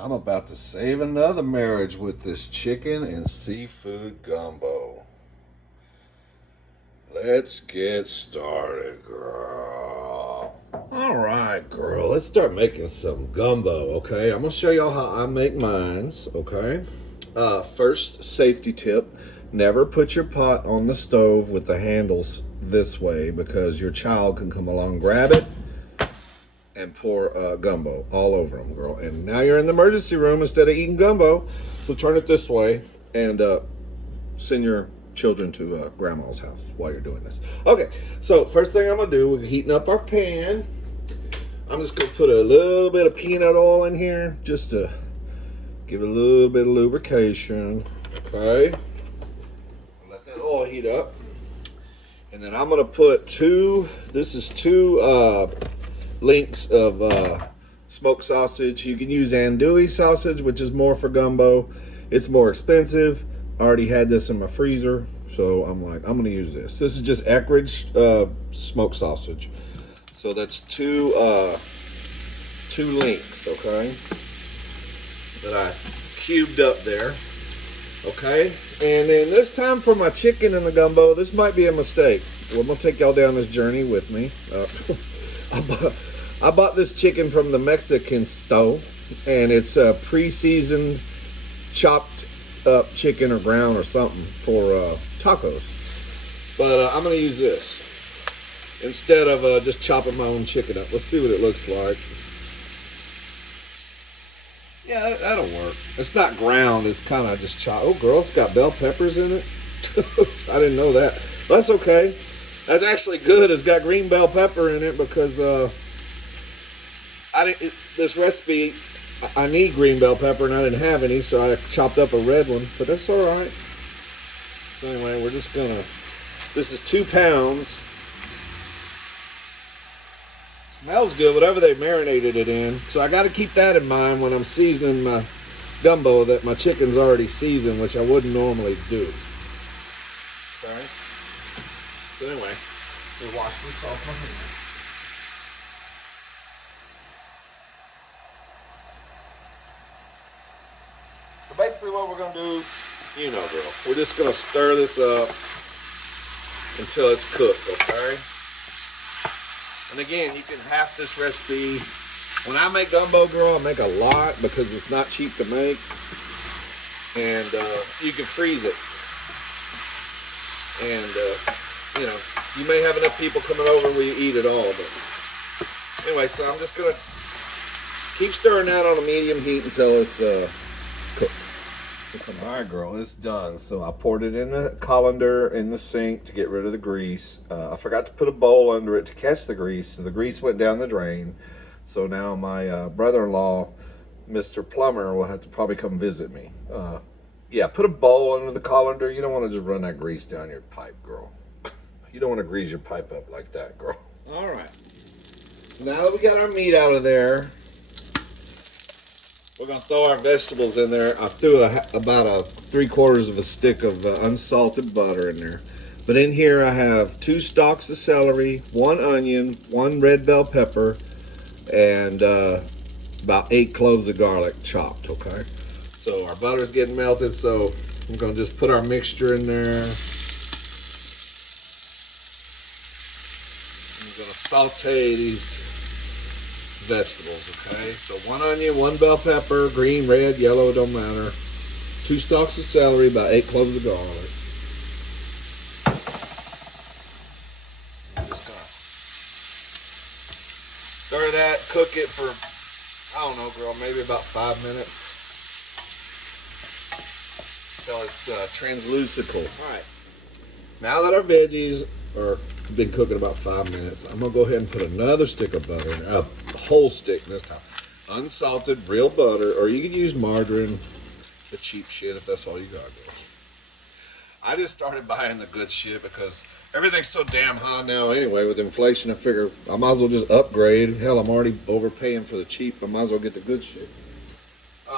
I'm about to save another marriage with this chicken and seafood gumbo. Let's get started, girl. All right, girl. Let's start making some gumbo, okay? I'm going to show y'all how I make mines, okay? First, safety tip. Never put your pot on the stove with the handles this way because your child can come along, grab it, and pour gumbo all over them, girl. And now you're in the emergency room instead of eating gumbo. So turn it this way and send your children to grandma's house while you're doing this. Okay, so first thing I'm gonna do, we're heating up our pan. I'm just gonna put a little bit of peanut oil in here just to give it a little bit of lubrication. Okay, let that oil heat up. And then I'm gonna put two links of smoked sausage. You can use andouille sausage, which is more for gumbo. It's more expensive. I already had this in my freezer, so I'm gonna use this. This is just Eckrich smoked sausage. So that's two links, okay, that I cubed up there. Okay, and then this time for my chicken and the gumbo, this might be a mistake. Well, I'm gonna take y'all down this journey with me. I bought this chicken from the Mexican stove, and it's a pre-seasoned chopped up chicken or ground or something for tacos. But I'm gonna use this instead of just chopping my own chicken up. Let's see what it looks like. Yeah, that'll work. It's not ground, it's kind of just chopped. Oh, girl, it's got bell peppers in it. I didn't know that. But that's okay. That's actually good. It's got green bell pepper in it because this recipe, I need green bell pepper and I didn't have any, so I chopped up a red one. But that's all right. So anyway, we're just gonna. This is 2 pounds. Smells good, whatever they marinated it in. So I got to keep that in mind when I'm seasoning my gumbo, that my chicken's already seasoned, which I wouldn't normally do. Okay. So anyway, we'll wash this off my hand. So basically what we're going to do, you know, girl, we're just going to stir this up until it's cooked, okay? And again, you can half this recipe. When I make gumbo, girl, I make a lot because it's not cheap to make. And you can freeze it. And, you know, you may have enough people coming over where you eat it all. But anyway, so I'm just going to keep stirring that on a medium heat until it's cooked. All right, girl, it's done. So I poured it in a colander in the sink to get rid of the grease. I forgot to put a bowl under it to catch the grease. So the grease went down the drain. So now my brother-in-law, Mr. Plumber, will have to probably come visit me. Yeah, put a bowl under the colander. You don't want to just run that grease down your pipe, girl. You don't want to grease your pipe up like that, girl. All right. Now that we got our meat out of there, we're going to throw our vegetables in there. I threw about 3/4 of a stick of unsalted butter in there. But in here I have 2 stalks of celery, 1 onion, 1 red bell pepper, and about 8 cloves of garlic chopped, okay? So our butter's getting melted, so I'm going to just put our mixture in there. I'm going to saute these vegetables, okay? So 1 onion, 1 bell pepper, green, red, yellow, don't matter. 2 stalks of celery, about 8 cloves of garlic. I'm just gonna stir that, cook it for, I don't know, girl, maybe about 5 minutes until it's translucical. All right. Now that our veggies are been cooking about 5 minutes, I'm gonna go ahead and put another stick of butter in, a whole stick this time, unsalted real butter, or you could use margarine, the cheap shit, if that's all you got, girl. I just started buying the good shit because everything's so damn high now anyway with inflation. I figure I might as well just upgrade. Hell, I'm already overpaying for the cheap. I might as well get the good shit. So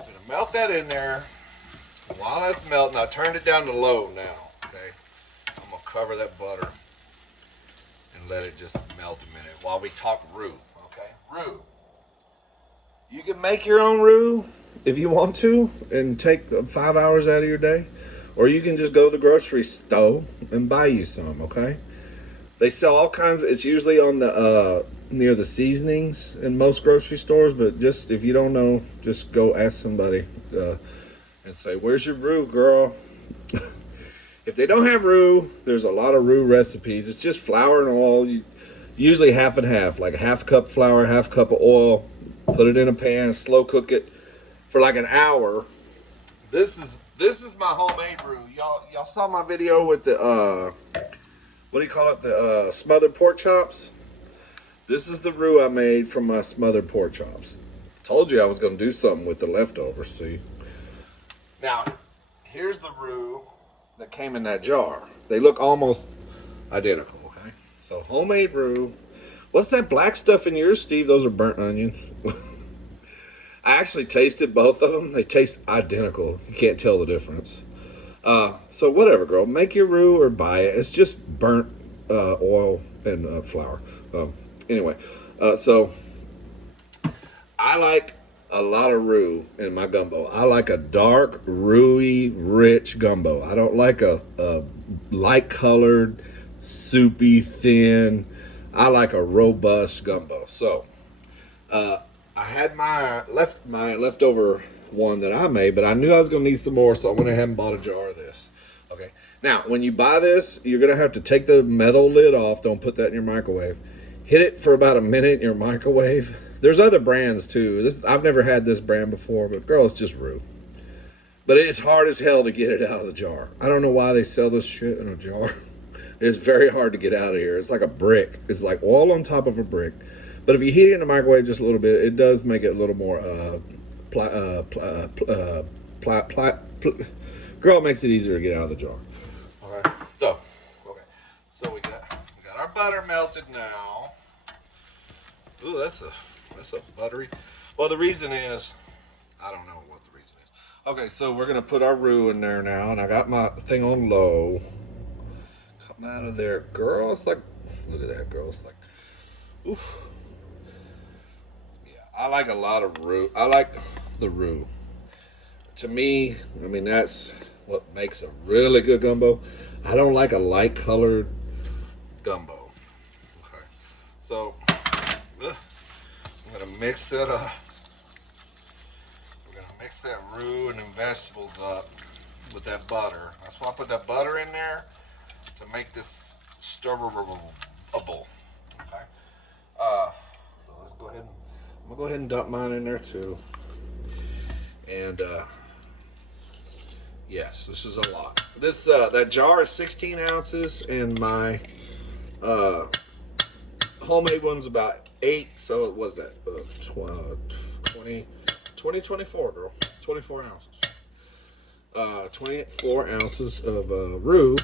I'm gonna melt that in there. While that's melting, I turned it down to low now, okay? I'm gonna cover that butter and let it just melt a minute while we talk roux. Okay, roux. You can make your own roux if you want to and take 5 hours out of your day. Or you can just go to the grocery store and buy you some, okay? They sell all kinds. It's usually on the near the seasonings in most grocery stores. But just if you don't know, just go ask somebody and say, "Where's your roux, girl?" If they don't have roux, there's a lot of roux recipes. It's just flour and oil. Usually half and half, like a half cup flour, half cup of oil. Put it in a pan, slow cook it for like an hour. This is my homemade roux. Y'all saw my video with the what do you call it? The smothered pork chops. This is the roux I made from my smothered pork chops. Told you I was going to do something with the leftovers. See. Now, here's the roux that came in that jar. They look almost identical. Okay. So homemade roux. What's that black stuff in yours, Steve? Those are burnt onions. I actually tasted both of them. They taste identical. You can't tell the difference. So whatever, girl. Make your roux or buy it. It's just burnt oil and flour. Anyway, so I like a lot of roux in my gumbo. I like a dark, roux-y, rich gumbo. I don't like a light-colored, soupy, thin. I like a robust gumbo. So I had my leftover one that I made, but I knew I was going to need some more, so I went ahead and bought a jar of this. Okay. Now, when you buy this, you're going to have to take the metal lid off. Don't put that in your microwave. Hit it for about a minute in your microwave. There's other brands too. I've never had this brand before, but girl, it's just roux. But it's hard as hell to get it out of the jar. I don't know why they sell this shit in a jar. It's very hard to get out of here. It's like a brick. It's like oil on top of a brick. But if you heat it in the microwave just a little bit, it does make it a little more girl, it makes it easier to get out of the jar. Okay. So we got our butter melted now. Ooh, that's a buttery. Well, the reason is, I don't know what the reason is. Okay, so we're gonna put our roux in there now, and I got my thing on low. Come out of there, girl. It's like, look at that, girl. It's like, oof. I like a lot of roux. I like the roux. To me, I mean, that's what makes a really good gumbo. I don't like a light colored gumbo. Okay. So, I'm going to mix that up. We're going to mix that roux and them vegetables up with that butter. That's why I put that butter in there, to make this stirrable. Okay. So let's go ahead and I'm gonna go ahead and dump mine in there too. And yes, this is a lot. This that jar is 16 ounces, and my homemade one's about 8. So it was that 24, girl, 24 ounces. 24 ounces of roux,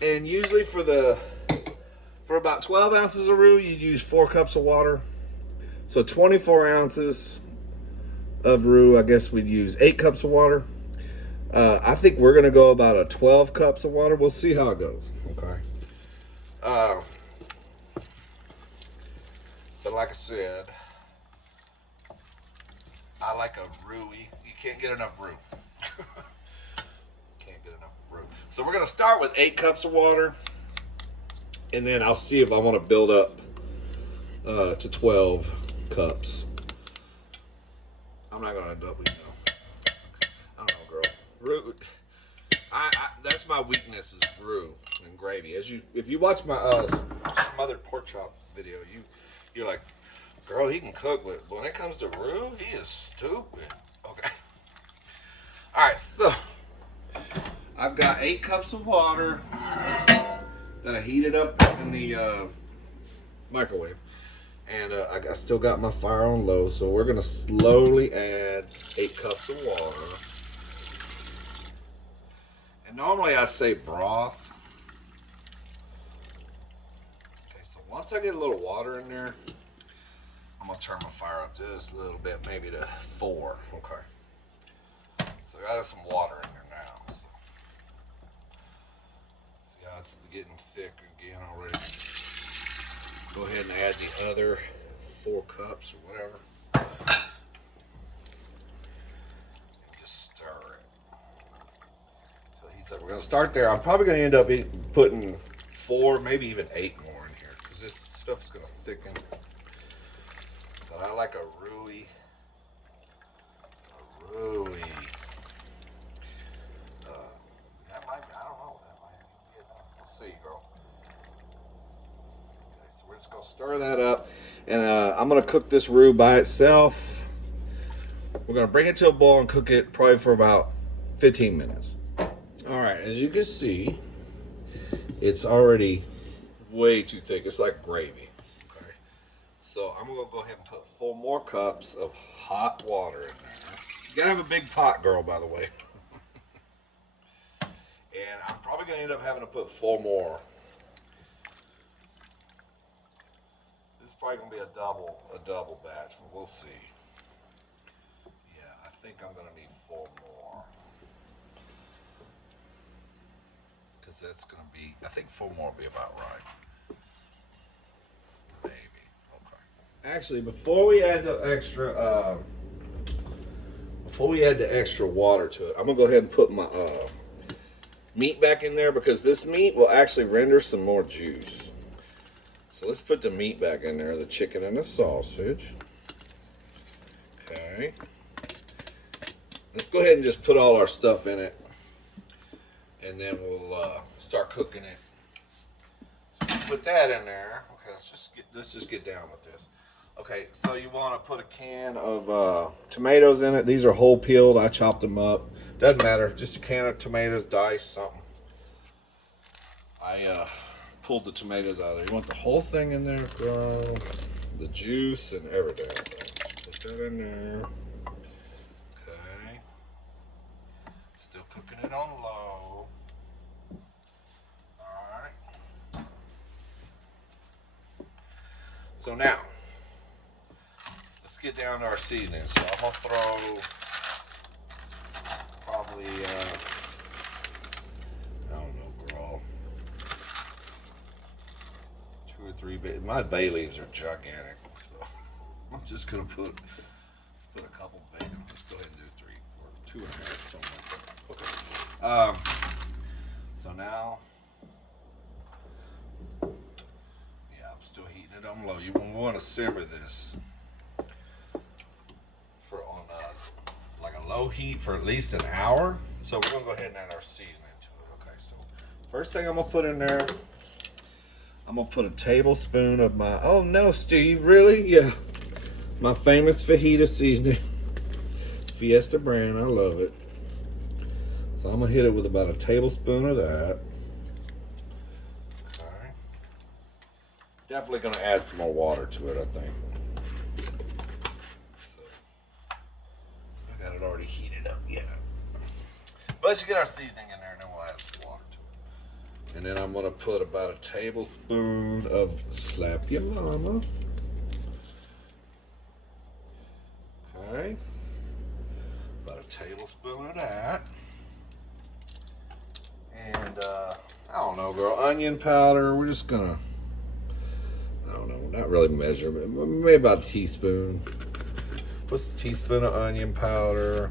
and usually for about 12 ounces of roux, you'd use 4 cups of water. So 24 ounces of roux, I guess we'd use 8 cups of water. I think we're going to go about a 12 cups of water. We'll see how it goes. Okay. But like I said, I like a roux-y. You can't get enough roux. Can't get enough roux. So we're going to start with 8 cups of water. And then I'll see if I want to build up to 12 cups. I'm not gonna double, I don't know, girl. Roux. That's my weakness is roux and gravy. If you watch my smothered pork chop video, you're like, girl, he can cook, but when it comes to roux, he is stupid. Okay. All right, so I've got 8 cups of water that I heated up in the microwave. And I still got my fire on low, so we're going to slowly add 8 cups of water. And normally I say broth. Okay, so once I get a little water in there, I'm going to turn my fire up just a little bit, maybe to 4. Okay. So I got some water in there now. So. See how it's getting thick again already. Go ahead and add the other 4 cups or whatever. Just stir it. So heats up. We're going to start there. I'm probably going to end up putting 4, maybe even 8 more in here because this stuff's going to thicken. But I like a rooey. That might, I don't know. That might be enough. We'll see, girl. Okay, so we're just going to stir that up. And I'm going to cook this roux by itself. We're going to bring it to a boil and cook it probably for about 15 minutes. All right, as you can see, it's already way too thick. It's like gravy. Okay, so I'm going to go ahead and put 4 more cups of hot water in there. You got to have a big pot, girl, by the way. And I'm probably going to end up having to put 4 more. This is probably going to be a double batch, but we'll see. Yeah, I think I'm going to need 4 more. Because that's going to be, I think 4 more will be about right. Maybe. Okay. Actually, before we add the extra water to it, I'm going to go ahead and put my meat back in there because this meat will actually render some more juice. So let's put the meat back in there, the chicken and the sausage. Okay. Let's go ahead and just put all our stuff in it, and then we'll start cooking it. So put that in there. Okay, let's just get down with this. Okay, so you want to put a can of tomatoes in it. These are whole peeled. I chopped them up. Doesn't matter. Just a can of tomatoes, diced, something. I pulled the tomatoes out of there. You want the whole thing in there, girl. The juice and everything. Put that in there. Okay. Still cooking it on low. Alright. So now, let's get down to our seasoning. So I'm going to throw probably, I don't know, girl, 2 or 3 my bay leaves are gigantic, so I'm just gonna put a couple bay. Let's go ahead and do 3 or 2.5, something like that. Okay. So now, yeah, I'm still heating it on low. You want to simmer this for on like a low heat for at least an hour. So we're gonna go ahead and add our seasoning to it. Okay, so first thing I'm gonna put in there, I'm gonna put a tablespoon of my, oh no, Steve, really? Yeah, my famous fajita seasoning, Fiesta brand. I love it. So I'm gonna hit it with about a tablespoon of that. Okay. Definitely gonna add some more water to it, I think. It already heated up, yeah. But let's get our seasoning in there and then we'll add some water to it. And then I'm gonna put about a tablespoon of Slap Your Mama. Okay. About a tablespoon of that. And I don't know, girl, onion powder. We're just gonna, I don't know, not really measurement, maybe about a teaspoon. Put a teaspoon of onion powder.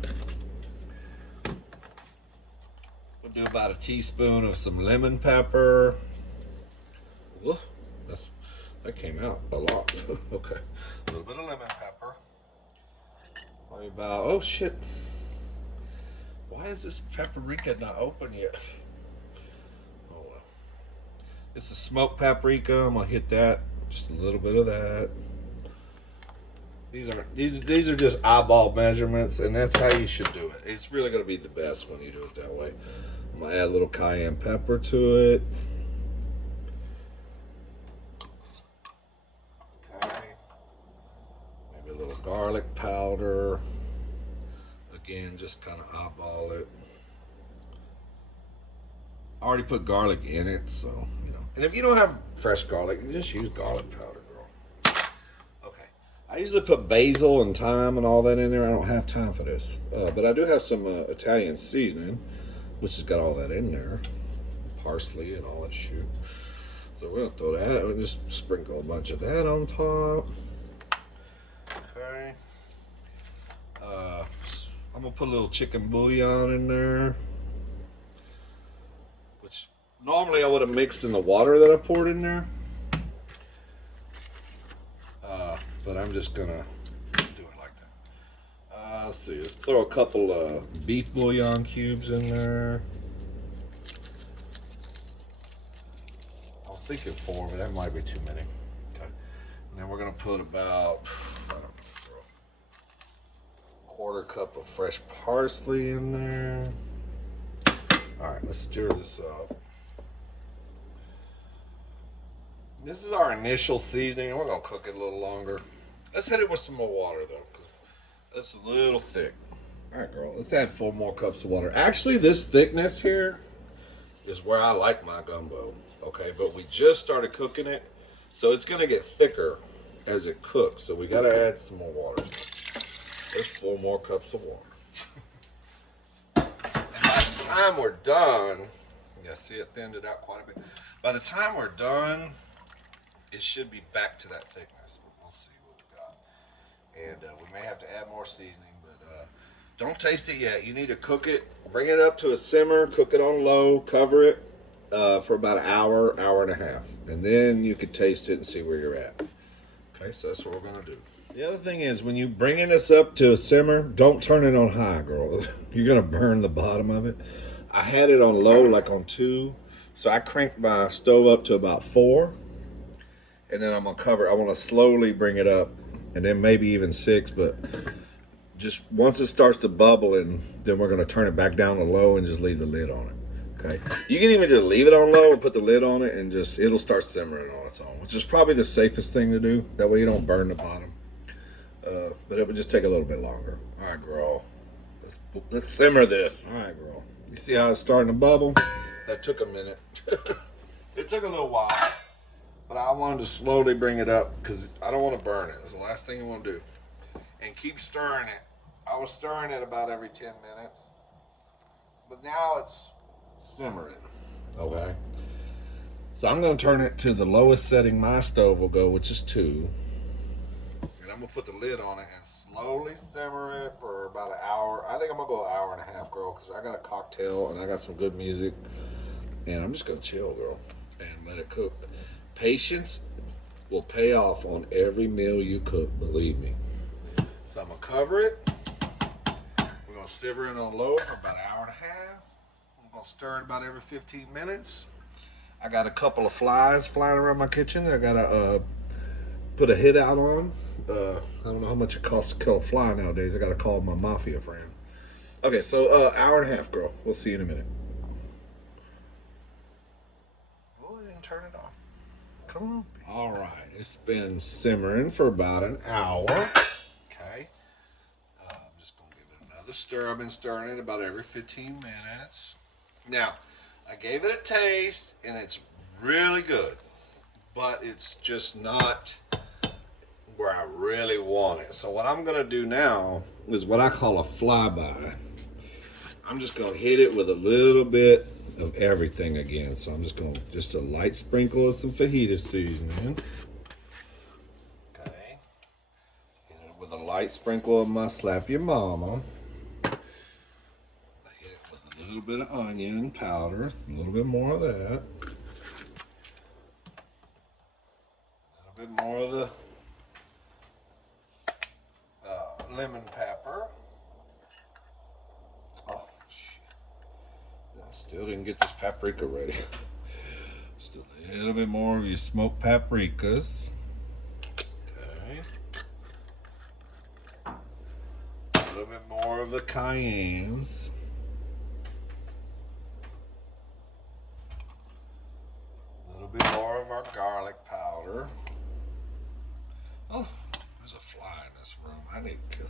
We'll do about a teaspoon of some lemon pepper. Whoa, that came out a lot. Okay. A little bit of lemon pepper. Probably about, oh shit. Why is this paprika not open yet? Oh well. It's a smoked paprika. I'm gonna hit that. Just a little bit of that. These are just eyeball measurements, and that's how you should do it. It's really going to be the best when you do it that way. I'm going to add a little cayenne pepper to it. Okay. Maybe a little garlic powder. Again, just kind of eyeball it. I already put garlic in it, so, you know. And if you don't have fresh garlic, you just use garlic powder. I usually put basil and thyme and all that in there. I don't have time for this. But I do have some Italian seasoning, which has got all that in there. Parsley and all that shit. So So we're gonna throw that. We'll just sprinkle a bunch of that on top. Okay. I'm gonna put a little chicken bouillon in there, which normally I would have mixed in the water that I poured in there. But I'm just gonna do it like that. Let's see. Let's throw a couple beef bouillon cubes in there. I was thinking 4, but that might be too many. Okay. And then we're gonna put about, I don't know, quarter cup of fresh parsley in there. All right, let's stir this up. This is our initial seasoning, and we're gonna cook it a little longer. Let's hit it with some more water though, because it's a little thick. All right, girl, let's add 4 more cups of water. Actually, this thickness here is where I like my gumbo. Okay, but we just started cooking it, so it's gonna get thicker as it cooks. So we gotta add some more water. There's 4 more cups of water. And by the time we're done, yeah, see it thinned it out quite a bit. By the time we're done, it should be back to that thickness. We'll see what we got. And we may have to add more seasoning, but don't taste it yet. You need to cook it, bring it up to a simmer, cook it on low, cover it for about an hour, hour and a half. And then you can taste it and see where you're at. Okay, so that's what we're gonna do. The other thing is, when you bringing this up to a simmer, don't turn it on high, girl. You're gonna burn the bottom of it. I had it on low, like on 2, so I cranked my stove up to about 4, and then I'm gonna cover. I want to slowly bring it up, and then maybe even 6. But just once it starts to bubble, and then we're gonna turn it back down to low and just leave the lid on it. Okay, you can even just leave it on low and put the lid on it, and just it'll start simmering on its own, which is probably the safest thing to do. That way you don't burn the bottom. But it would just take a little bit longer. All right, girl. Let's simmer this. All right, girl. You see how it's starting to bubble? That took a minute. It took a little while, but I wanted to slowly bring it up because I don't want to burn it. That's the last thing you want to do. And keep stirring it. I was stirring it about every 10 minutes, but now it's simmering. Okay. So I'm going to turn it to the lowest setting my stove will go, which is 2. I'm gonna put the lid on it and slowly simmer it for about an hour. I think I'm gonna go an hour and a half, girl, because I got a cocktail and I got some good music, and I'm just gonna chill, girl, and let it cook. Patience will pay off on every meal you cook, believe me. So I'm gonna cover it. We're gonna simmer it on low for about an hour and a half. I'm gonna stir it about every 15 minutes. I got a couple of flies flying around my kitchen. I gotta put a hit out on. I don't know how much it costs to kill a fly nowadays. I gotta call my mafia friend. Okay, so hour and a half, girl. We'll see you in a minute. Oh, I didn't turn it off. Come on. All right, it's been simmering for about an hour. Okay. I'm just gonna give it another stir. I've been stirring it about every 15 minutes. Now, I gave it a taste, and it's really good, but it's just not where I really want it. So what I'm gonna do now is what I call a flyby. I'm just gonna hit it with a little bit of everything again. So I'm just gonna a light sprinkle of some fajita seasoning. Okay. Hit it with a light sprinkle of my slap your mama. I hit it with a little bit of onion powder, a little bit more of that. A little bit more of the lemon pepper. Oh, shit. I still didn't get this paprika ready. Just a little bit more of your smoked paprikas. Okay. A little bit more of the cayennes. A little bit more of our garlic powder. Oh, there's a fly in this room. I need to kill.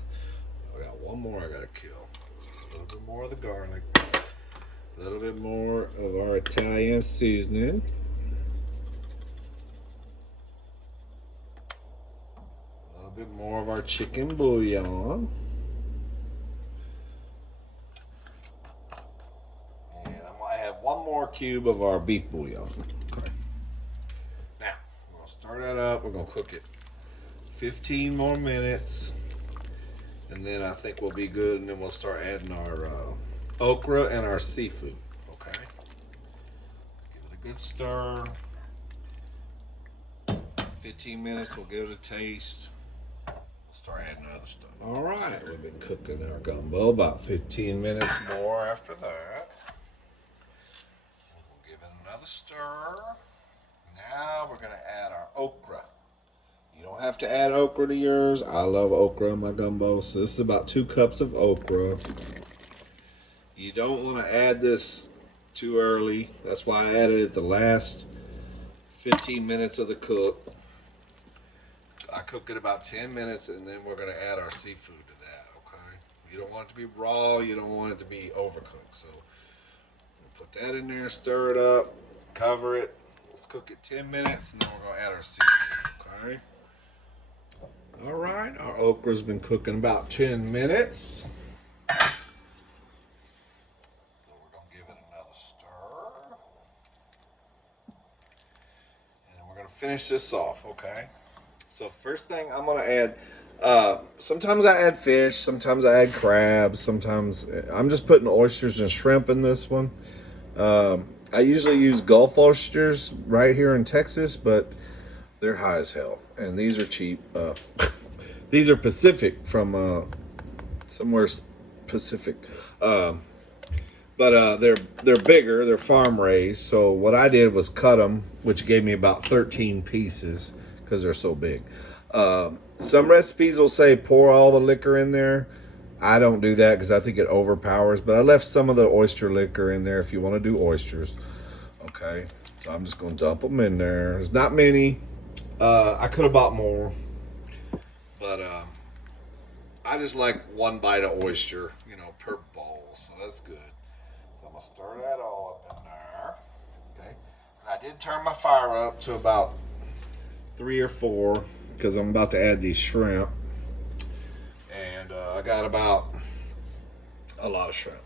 I got one more I gotta kill. A little bit more of the garlic. A little bit more of our Italian seasoning. A little bit more of our chicken bouillon. And I might have one more cube of our beef bouillon. Okay. Stir that up. We're gonna cook it 15 more minutes, and then I think we'll be good. And then we'll start adding our okra and our seafood. Okay. Give it a good stir. 15 minutes. We'll give it a taste. We'll start adding other stuff. All right. We've been cooking our gumbo about 15 minutes more after that. We'll give it another stir. Now we're going to add our okra. You don't have to add okra to yours. I love okra in my gumbo. So this is about 2 cups of okra. You don't want to add this too early. That's why I added it the last 15 minutes of the cook. I cook it about 10 minutes, and then we're going to add our seafood to that, okay? You don't want it to be raw. You don't want it to be overcooked. So we'll put that in there, stir it up, cover it. Let's cook it 10 minutes, and then we're going to add our seafood, okay? All right, our okra's been cooking about 10 minutes. So we're going to give it another stir. And we're going to finish this off, okay? So first thing I'm going to add, sometimes I add fish, sometimes I add crabs, sometimes I'm just putting oysters and shrimp in this one. I usually use Gulf oysters right here in Texas, but they're high as hell, and these are cheap. These are Pacific from somewhere Pacific, but they're bigger. They're farm raised. So what I did was cut them, which gave me about 13 pieces because they're so big. Some recipes will say pour all the liquor in there. I don't do that because I think it overpowers, but I left some of the oyster liquor in there if you want to do oysters. Okay, so I'm just going to dump them in there. There's not many. I could have bought more, but I just like 1 bite of oyster, per bowl, so that's good. So I'm going to stir that all up in there. Okay, and I did turn my fire up to about 3 or 4 because I'm about to add these shrimp. And I got about a lot of shrimp.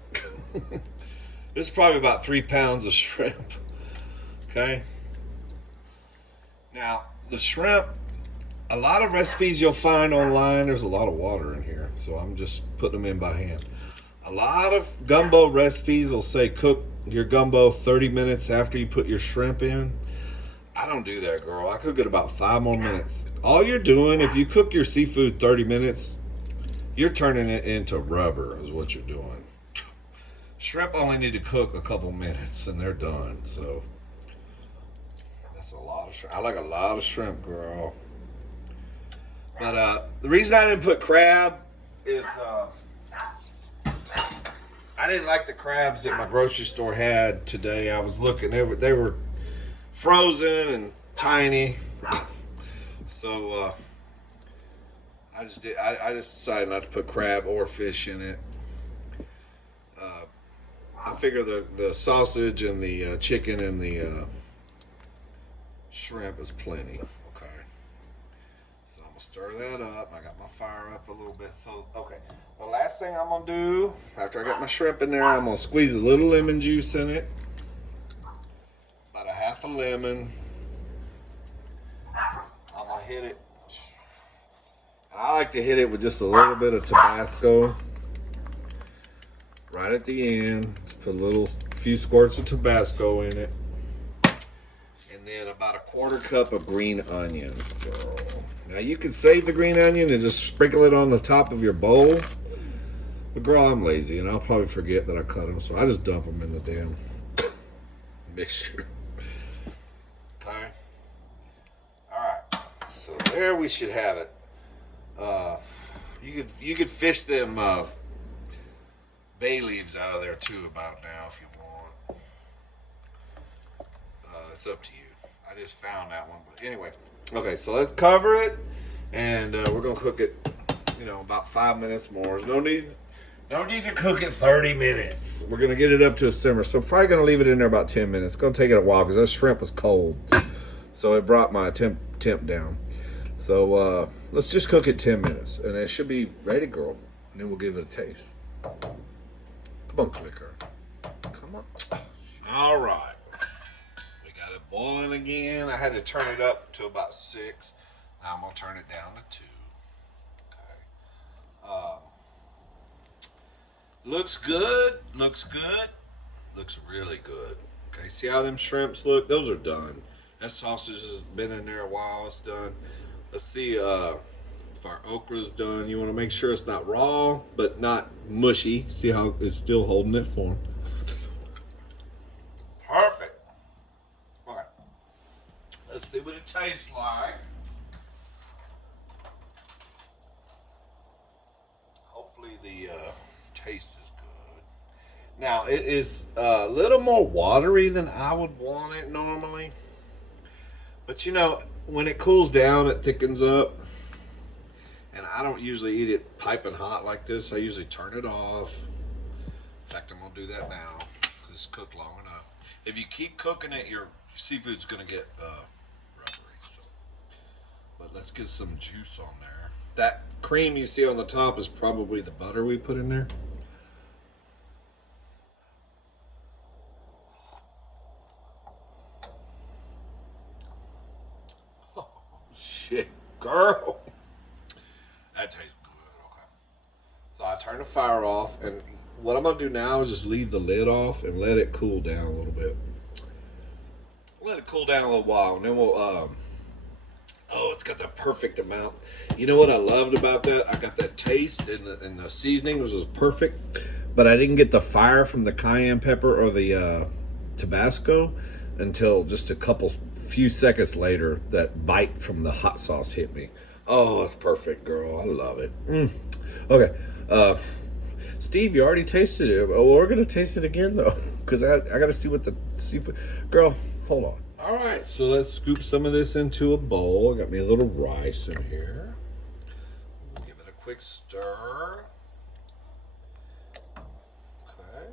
This is probably about 3 pounds of shrimp. Okay. Now, the shrimp, a lot of recipes you'll find online, there's a lot of water in here. So I'm just putting them in by hand. A lot of gumbo recipes will say cook your gumbo 30 minutes after you put your shrimp in. I don't do that, girl. I cook it about 5 more minutes. All you're doing, if you cook your seafood 30 minutes, you're turning it into rubber is what you're doing. Shrimp only need to cook a couple minutes and they're done. So that's a lot of shrimp. I like a lot of shrimp, girl. But the reason I didn't put crab is I didn't like the crabs that my grocery store had today. I was looking, they were frozen and tiny. So I just decided not to put crab or fish in it. I figure the sausage and the chicken and the shrimp is plenty. Okay. So I'm gonna stir that up. I got my fire up a little bit. So okay. The last thing I'm gonna do after I got my shrimp in there, I'm gonna squeeze a little lemon juice in it. About a half a lemon. I'm gonna hit it. I like to hit it with just a little bit of Tabasco. Right at the end, just put a few squirts of Tabasco in it. And then about a 1/4 cup of green onion. Girl. Now you can save the green onion and just sprinkle it on the top of your bowl. But girl, I'm lazy and I'll probably forget that I cut them. So I just dump them in the damn mixture. Okay. Alright. So there we should have it. You could fish them bay leaves out of there too about now if you want. It's up to you. I just found that one, but anyway. Okay, so let's cover it, and we're gonna cook it, about 5 minutes more. There's no need to cook it 30 minutes. We're gonna get it up to a simmer, so probably gonna leave it in there about 10 minutes. It's gonna take it a while because that shrimp was cold, so it brought my temp down. So let's just cook it 10 minutes, and it should be ready, girl. And then we'll give it a taste. Come on, clicker. Come on. All right. We got a boiling again. I had to turn it up to about 6. Now I'm gonna turn it down to 2. Okay. Looks good. Looks good. Looks really good. Okay. See how them shrimps look? Those are done. That sausage has been in there a while. It's done. Let's see if our okra's done. You want to make sure it's not raw, but not mushy. See how it's still holding its form. Perfect. All right. Let's see what it tastes like. Hopefully the taste is good. Now it is a little more watery than I would want it normally. But you know, when it cools down, it thickens up. And I don't usually eat it piping hot like this. I usually turn it off. In fact, I'm going to do that now because it's cooked long enough. If you keep cooking it, your seafood's going to get rubbery. So. But let's get some juice on there. That cream you see on the top is probably the butter we put in there. Oh, shit, girl. That tastes good. Okay. So I turn the fire off, and what I'm gonna do now is just leave the lid off and let it cool down a little bit. Let it cool down a little while, and then we'll. Oh, it's got the perfect amount. You know what I loved about that? I got that taste, and the seasoning was perfect, but I didn't get the fire from the cayenne pepper or the Tabasco until just a few seconds later. That bite from the hot sauce hit me. Oh, it's perfect, girl. I love it. Okay. Steve, you already tasted it. Oh, we're going to taste it again, though, because I got to see what the seafood... Girl, hold on. All right, so let's scoop some of this into a bowl. I got me a little rice in here. Give it a quick stir. Okay.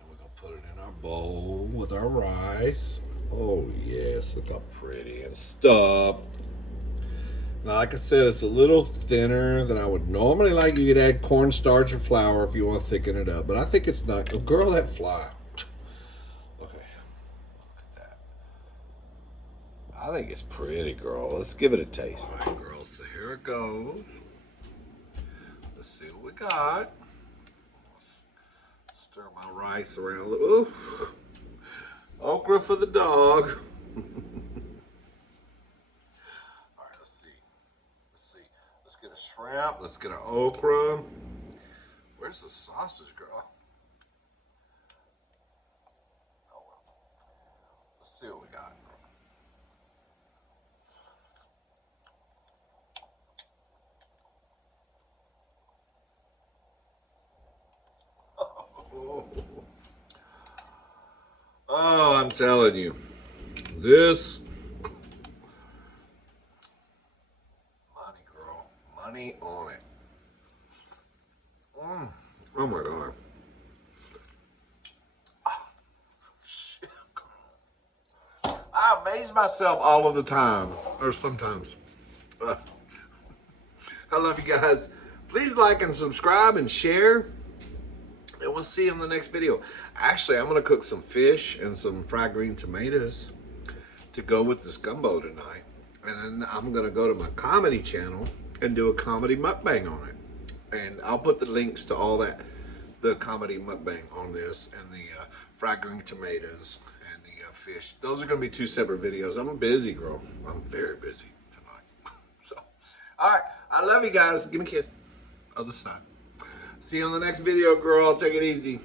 And we're going to put it in our bowl with our rice. Oh, yes, look how pretty and stuffed. Now, like I said, it's a little thinner than I would normally like. You could add cornstarch or flour if you want to thicken it up. But I think it's not. Oh, girl, that fly. Okay. Look at that. I think it's pretty, girl. Let's give it a taste. All right, girl. So here it goes. Let's see what we got. Stir my rice around. Ooh. Okra for the dog. Get a shrimp. Let's get an okra. Where's the sausage, girl? Oh well. Let's see what we got. Oh, I'm telling you, this. Money on it. Oh my god. Oh, shit. I amaze myself all of the time, or sometimes. I love you guys. Please like and subscribe and share, and we'll see you in the next video. Actually, I'm gonna cook some fish and some fried green tomatoes to go with this gumbo tonight, and then I'm gonna go to my comedy channel and do a comedy mukbang on it. And I'll put the links to all that, the comedy mukbang on this, and the fried green tomatoes and the fish. Those are going to be 2 separate videos. I'm a busy girl. I'm very busy tonight. So, all right. I love you guys. Give me a kiss. Other side. See you on the next video, girl. Take it easy.